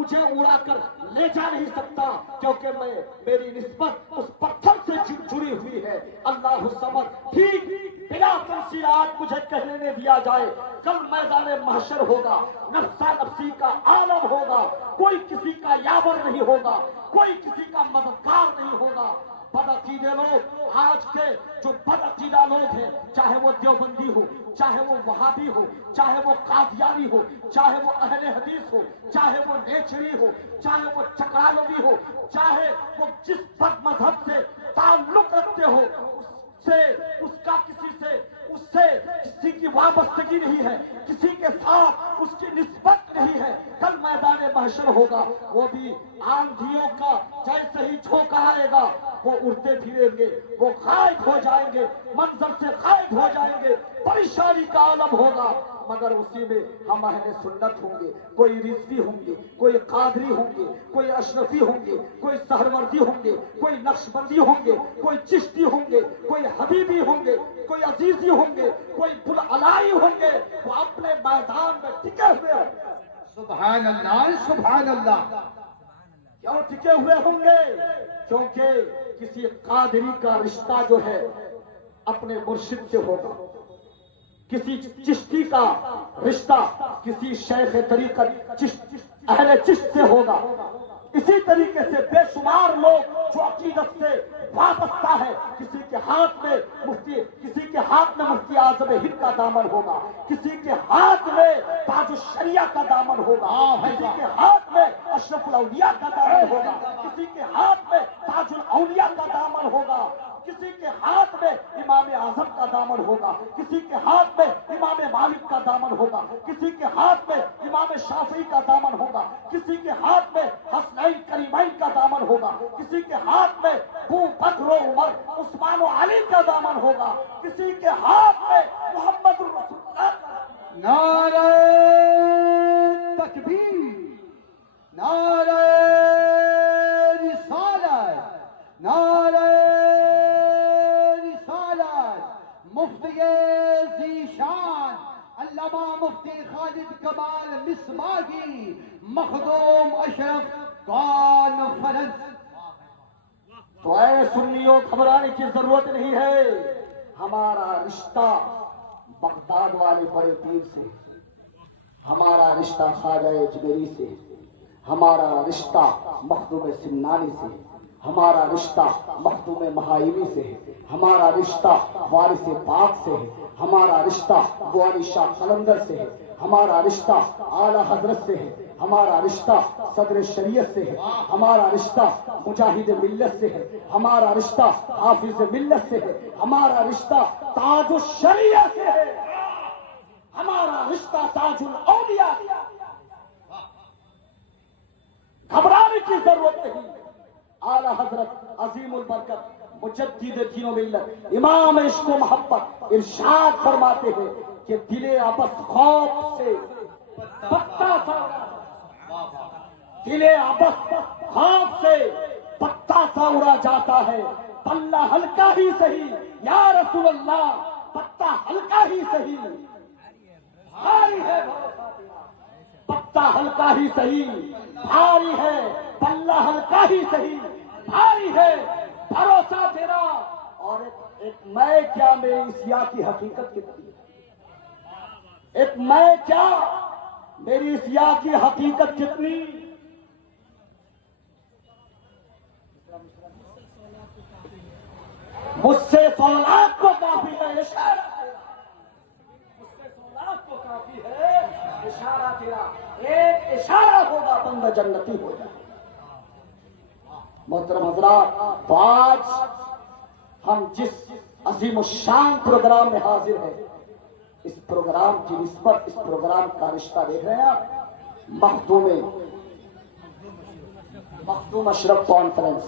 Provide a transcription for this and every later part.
مجھے اڑا کر لے جا نہیں سکتا، کیونکہ میری نسبت اس پتھر سے جڑی ہوئی ہے۔ اللہ الصمد۔ ٹھیک بلا تفصیلات مجھے کہنے میں دیا جائے، کل میدان محشر ہوگا، نفسا نفسی کا عالم ہوگا، کوئی کسی کا یاور نہیں ہوگا، کوئی کسی کا مددگار نہیں ہوگا۔ بدعقیدے لوگ، آج کے جو بدعقیدہ لوگ ہیں، چاہے وہ دیوبندی ہو، چاہے وہ وہابی ہو، چاہے وہ قادیانی ہو، چاہے وہ اہل حدیث ہو، چاہے وہ نیچری ہو، چاہے وہ چکالوی ہو، چاہے وہ جس بد مذہب سے تعلق رکھتے ہو، اس سے کسی کی وابستگی نہیں ہے، کسی کے ساتھ اس کی نسبت نہیں ہے۔ کل میدان محشر ہوگا، وہ بھی آندھیوں کا جیسے ہی جھونکا آئے گا وہ اڑتے پھریں گے، وہ غائب ہو جائیں گے، منظر سے غائب ہو جائیں گے، پریشانی کا عالم ہوگا۔ مگر اسی میں ہم اہل سنت ہوں گے، کوئی رضوی ہوں گے، کوئی قادری ہوں گے، کوئی اشرفی ہوں گے، کوئی سہروردی ہوں گے، کوئی نقشبندی ہوں گے، کوئی چشتی ہوں گے، کوئی حبیبی ہوں گے، کوئی عزیزی ہوں گے، کوئی بلعلائی ہوں گے، وہ اپنے میدان میں ٹکے ہوئے ہوں گے۔ سبحان اللہ، سبحان اللہ۔ کیوں ٹکے ہوئے ہوں گے؟ کیونکہ کسی قادری کا رشتہ جو ہے اپنے مرشد سے ہوگا، کسی چشتی کا رشتہ کسی شیخ طریقت اہل چشت سے ہوگا۔ اسی طریقے سے بے شمار لوگ جو عقیدت سے وابستہ ہے، کسی کے ہاتھ میں مفتی اعظم ہند کا دامن ہوگا، کسی کے ہاتھ میں تاج الشریعہ کا دامن ہوگا، کسی کے ہاتھ میں اشرف الاولیاء کا دامن ہوگا، کسی کے ہاتھ میں تاج الاولیاء کا دامن ہوگا، کسی کے ہاتھ میں امام اعظم کا دامن ہوگا، کسی کے ہاتھ میں امام مالک کا دامن ہوگا، کسی کے ہاتھ میں امام شافعی کا دامن ہوگا، کسی کے ہاتھ میں حسنین کریمین کا دامن ہوگا، کسی کے ہاتھ میں ابو بکر و عمر عثمان و علی کا دامن ہوگا، کسی کے ہاتھ میں محمد رسول اللہ کا۔ نعرہ تکبیر، نعرہ رسالت، نعرہ رسالت۔ مفتی ذیشان علامہ مفتی خالد کمال مصباحی مخدوم اشرف کانفرنس۔ تو اے سنیوں، گھبرانے کی ضرورت نہیں ہے، ہمارا رشتہ بغداد والے بڑے پیر سے، ہمارا رشتہ خواجہ اجمیری سے، ہمارا رشتہ مخدوم سمنانی سے، ہمارا رشتہ مخدوم مہائمی سے ہے، ہمارا رشتہ وارث پاک سے ہے، ہمارا رشتہ بوانی شاہ قلندر سے ہے، ہمارا رشتہ اعلیٰ حضرت سے ہے، ہمارا رشتہ صدر شریعت سے ہے، ہمارا رشتہ مجاہد ملت سے ہے، ہمارا رشتہ حافظ ملت سے ہے، ہمارا رشتہ تاج الشریعہ سے ہے، ہمارا رشتہ تاج الاولیاء سے ہے۔ گھبرانے کی ضرورت نہیں۔ اعلیٰ حضرت عظیم البرکت مجدد دین و ملت امام عشق و محبت ارشاد فرماتے ہیں کہ دل ابس خوف سے پتا سا، دل ابس خوف سے پتا سا اڑا جاتا ہے، پلہ ہلکا ہی سہی یا رسول اللہ، پتا ہلکا ہی سہی بھاری ہے، پتا ہلکا ہی سہی بھاری ہے، پلہ ہلکا ہی سہی بھاری ہے، بھروسہ تیرا۔ اور ایک میں کیا میری سیاہ کی حقیقت کتنی ہے، ایک میں کیا میری سیاہ کی حقیقت کتنی۔ مجھ سے 100 لاکھ کو کافی ہے اشارہ تیرا، مجھ سے 100 لاکھ کو کافی ہے اشارہ تیرا، ایک اشارہ ہوگا بندہ جنتی ہو جائے۔ محترم حضرات، تو آج ہم جس عظیم الشان پروگرام میں حاضر ہیں، اس پروگرام کی نسبت، اس پروگرام کا رشتہ دیکھ رہے ہیں آپ، مخدوم اشرف کانفرنس،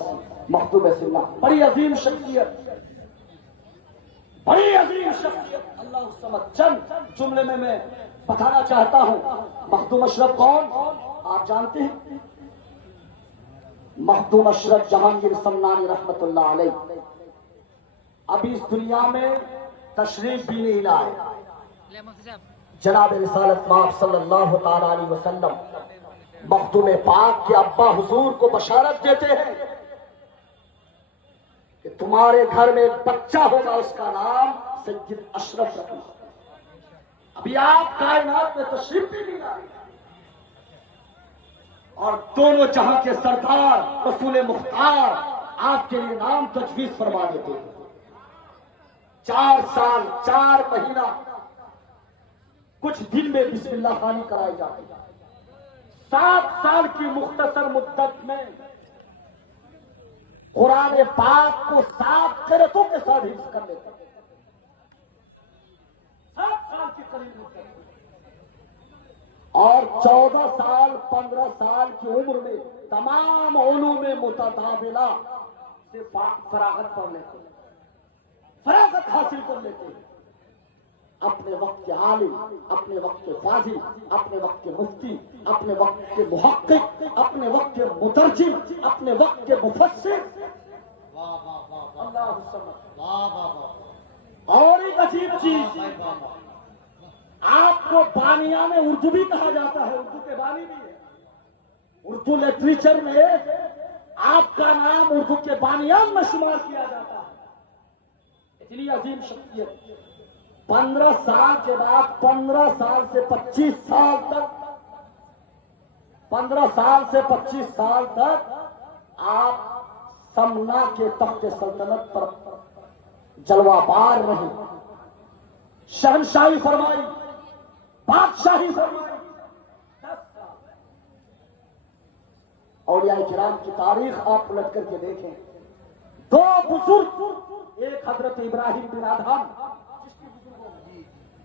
مخدوم سمنا، بڑی عظیم شخصیت، بڑی عظیم شخصیت، اللہ الصمد۔ چند جملے میں بتانا چاہتا ہوں، مخدوم اشرف کون آپ جانتے ہیں؟ مخدوم اشرف جہانگیر سمنانی رحمت اللہ علیہ ابھی اس دنیا میں تشریف بھی نہیں لائے۔ جناب رسالت مآب صلی اللہ تعالی علیہ وسلم مخدوم پاک کے ابا حضور کو بشارت دیتے ہیں کہ تمہارے گھر میں ایک بچہ ہوگا، اس کا نام سید اشرف رکھنا۔ ابھی آپ کائنات میں تشریف بھی نہیں لائے اور دونوں جہاں کے سردار رسول مختار آپ کے لیے نام تجویز فرما دیتے ہیں۔ 4 سال 4 مہینہ کچھ دن میں بسم اللہ خوانی کرائی جاتی ہے۔ 7 سال کی مختصر مدت میں قرآن پاک کو 7 قرتوں کے ساتھ حفظ کر لیتے ہیں۔ 7 سال کی قریب مدت اور 14 سال 15 سال کی عمر میں تمام علوم متداولہ سے فراغت پڑھ لیتے ہیں، فراغت حاصل کر لیتے ہیں۔ اپنے وقت کے عالم، اپنے وقت کے فاضل، اپنے وقت کے مفتی، اپنے وقت کے محقق، اپنے وقت کے مترجم، اپنے وقت کے مفسر۔ اللہ اور ایک عجیب چیز، آپ کو بانیہ میں اردو بھی کہا جاتا ہے، اردو کے بانی بھی ہے۔ اردو لٹریچر میں آپ کا نام اردو کے بانیان میں شمار کیا جاتا ہے۔ اتنی عظیم شخصیت 15 سال کے بعد 15 سال سے 25 سال تک 15 سال سے 25 سال تک آپ سمنا کے تخت سلطنت پر جلوہ بار رہے، شہنشاہی فرمائی، بادشاہی فرمائی۔ 10 سال اولیاء کرام کی تاریخ آپ پلٹ کر کے دیکھیں، 2 بزرگ، ایک حضرت ابراہیم بن ادہم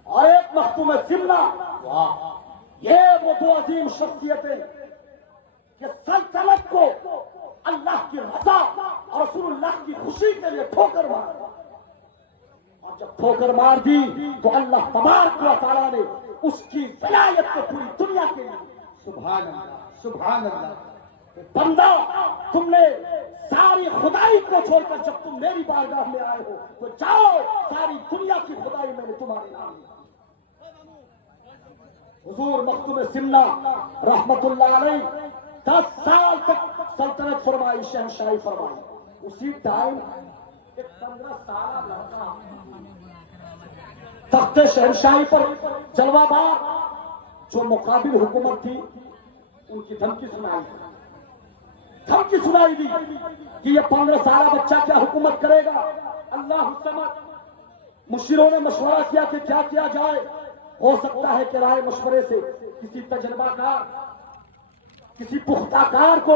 اور ایک مختوم سمنا، یہ وہ 2 عظیم شخصیتیں کہ سلطنت کو اللہ کی رضا اور رسول اللہ کی خوشی کے لیے ٹھوکر مار، اور جب ٹھوکر مار دی تو اللہ تبارک و تعالیٰ نے اس کی ولایت کو پوری دنیا کے لیے۔ سبحان اللہ، سبحان اللہ۔ بندہ، تم نے ساری خدائی کو چھوڑ کر جب تم میری بارگاہ میں آئے ہو تو جاؤ، ساری دنیا کی خدائی میں نے تمہارے نام دی۔ حضور مختوم سمنا رحمت اللہ علیہ 10 سال تک سلطنت فرمائی، شہنشاہی فرمائی۔ اسی ٹائم ایک 15 سالہ لڑکا تخت شہنشاہی پر جلوہ بار، جو مقابل حکومت تھی ان کی دھمکی سنائی دی کہ یہ 15 سالہ بچہ کیا حکومت کرے گا۔ اللہ الصمد، مشیروں نے مشورہ کیا کہ کیا کیا جائے، ہو سکتا ہے کہ رائے مشورے سے کسی تجربہ کار، کسی پختہ کار کو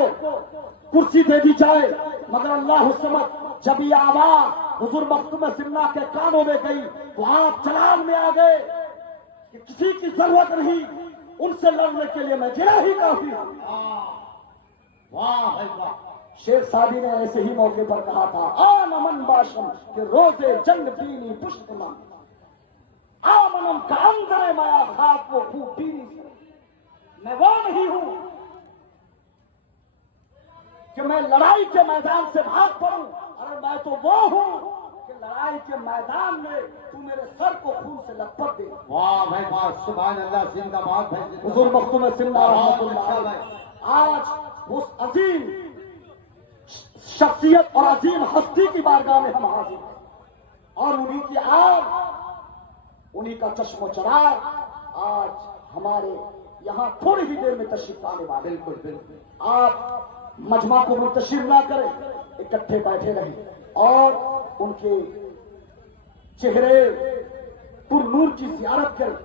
کرسی دے دی جائے، مگر اللہ الصمد جب یہ آواز حضور مختوم سمنا کے کانوں میں گئی تو آپ جلال میں آ گئے کہ کسی کی ضرورت نہیں، ان سے لڑنے کے لیے میں گرا ہی کافی ہوں۔ واہ واہ، شیخ سعدی نے ایسے ہی موقع پر کہا تھا، آمن باشم کہ روزے جنگ بینی پشت من، آمنم کا اندر مایا خاک وہ خوب بینی سے۔ میں وہ نہیں ہوں کہ میں لڑائی کے میدان سے بھاگ پڑوں، اور میں تو وہ ہوں کہ لڑائی کے میدان میں تو میرے سر کو خون سے لپٹ دے۔ واہ بھائی واہ، سبحان اللہ، زندہ باد بھائی۔ حضور مختوم سمنا رحمۃ اللہ علیہ آج اس عظیم شخصیت اور عظیم ہستی کی بارگاہ میں ہم حاضر ہیں، اور انہی کی آگ، انہی کا چشم و چراغ آج ہمارے یہاں تھوڑی ہی دیر میں تشریف لانے والے۔ بالکل بالکل، آپ مجمع کو منتشر نہ کریں، اکٹھے بیٹھے رہیں اور ان کے چہرے پر نور کی زیارت کریں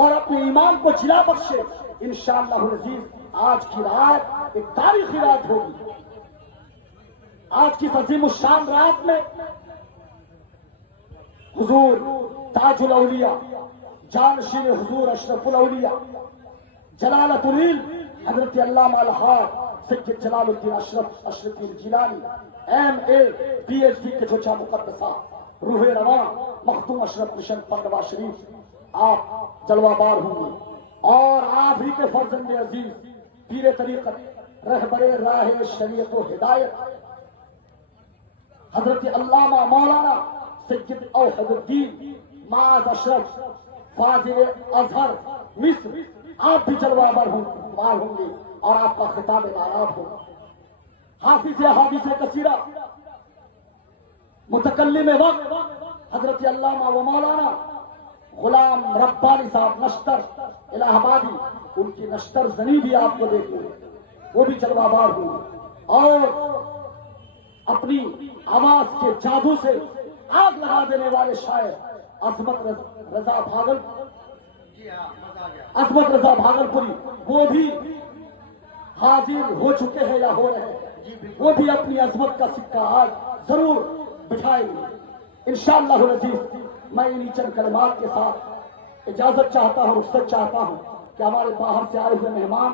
اور اپنے ایمان کو جلا بخشے۔ انشاءاللہ العزیز آج کی رات ایک تاریخی رات ہوگی۔ آج کی عظیم الشان رات میں حضور تاج الاولیاء، جانشین حضور اشرف الاولیاء، جلالت العلم حضرت علامہ الحاج سید جلال الدین اشرفی الجیلانی MA PhD کے چوچا مقدسہ روح رواں مختوم اشرف مشن پنڈوا شریف آپ جلوہ بار ہوں گے، اور آپ ہی کے فرزند عزیز پیر طریقت رہبر راہ شریعت و ہدایت حضرت علامہ مولانا سید اوحد الدین معاذ اشرف فاضل ازہر مصر آپ بھی جلوہ بار ہوں گے اور آپ کا خطاب نایاب ہوگا. حافظ احادیث کثیرہ متکلم وقت حضرت علامہ و مولانا غلام ربانی صاحب نشتر الہ آبادی، ان کی نشتر زنی بھی آپ کو دیکھیں وہ بھی جلوہ بار ہوئی اور اپنی آواز کے جادو سے آگ لگا دینے والے شاعر عظمت رضا بھاگلپوری وہ بھی حاضر ہو چکے ہیں یا ہو رہے ہیں. وہ بھی اپنی عظمت کا سکہ آج ضرور بٹھائیں گے انشاءاللہ العزیز. میں انہی چند کلمات کے ساتھ اجازت چاہتا ہوں، رخصت چاہتا ہوں کہ ہمارے باہر سے آئے ہوئے مہمان